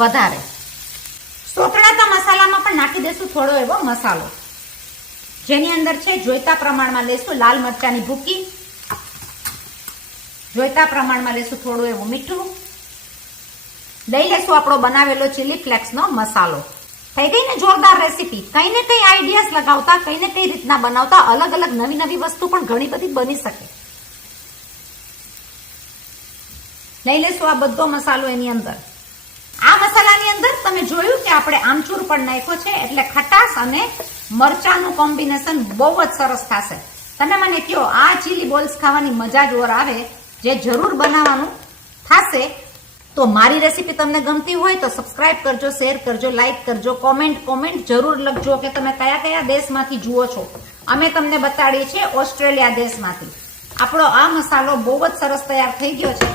વધારે. સોતળાતા મસાલામાં પણ નાખી દેશું થોડો એવો મસાલો, જેની અંદર છે જોઈતા પ્રમાણમાં લેશું લાલ મરચાની ભૂકી, જોઈતા પ્રમાણમાં લેશું થોડું એવું મીઠું, લઈ લેશું આપણો બનાવેલો ચીલી ફ્લેક્સનો મસાલો. થઈ ગઈ ને જોરદાર રેસીપી. કઈ ને કઈ આઈડિયાસ લગાવતા, કઈ ને કઈ રીતના બનાવતા અલગ અલગ નવી નવી વસ્તુ પણ ઘણી બધી બની શકે. લઈ લેશું આ બધો મસાલો એની અંદર. આ મસાલાની અંદર તમે જોયું કે આપણે આમચૂર પણ નાખ્યો છે, એટલે ખટાશ અને મરચાનું કોમ્બિનેશન બહુ જ સરસ થશે. તમે મને કહો આ ચીલી બોલ્સ ખાવાની મજા જ ઓર આવે, જે જરૂર બનાવવાનું થશે. તો મારી રેસીપી તમને ગમતી હોય તો સબસ્ક્રાઇબ કરજો, શેર કરજો, લાઈક કરજો, કોમેન્ટ જરૂર લખજો કે તમે કયા કયા દેશમાંથી જુઓ છો. અમે તમને બતાડીએ છીએ ઓસ્ટ્રેલિયા દેશમાંથી. આપણો આ મસાલો બહુ જ સરસ તૈયાર થઈ ગયો છે.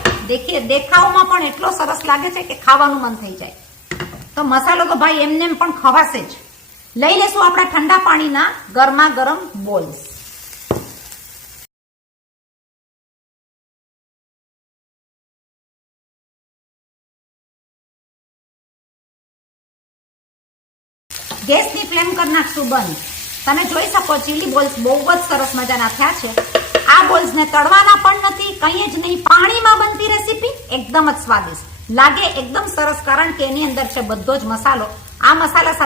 દેખાવમાં પણ એટલો સરસ લાગે છે કે ખાવાનું મન થઈ જાય. તો મસાલો તો ભાઈ એમને પણ ખવાશે જ. લઈ લેશું આપણા ઠંડા પાણીના ગરમા ગરમ બોલ્સ. ગેસની ફ્લેમ કરી નાખશું બંધ. તમે જોઈ શકો ચીલી બોલ્સ બહુ જ સરસ મજાના થયા છે. આ બોલ્સ ને તળવાના પણ નથી, કંઈ જ નહીં. પાણીમાં બનતી રેસીપી એકદમ જ સ્વાદિષ્ટ લાગે, એકદમ સરસ, કારણ કે એની અંદર છે બધો જ મસાલો. આ મસાલા સાથે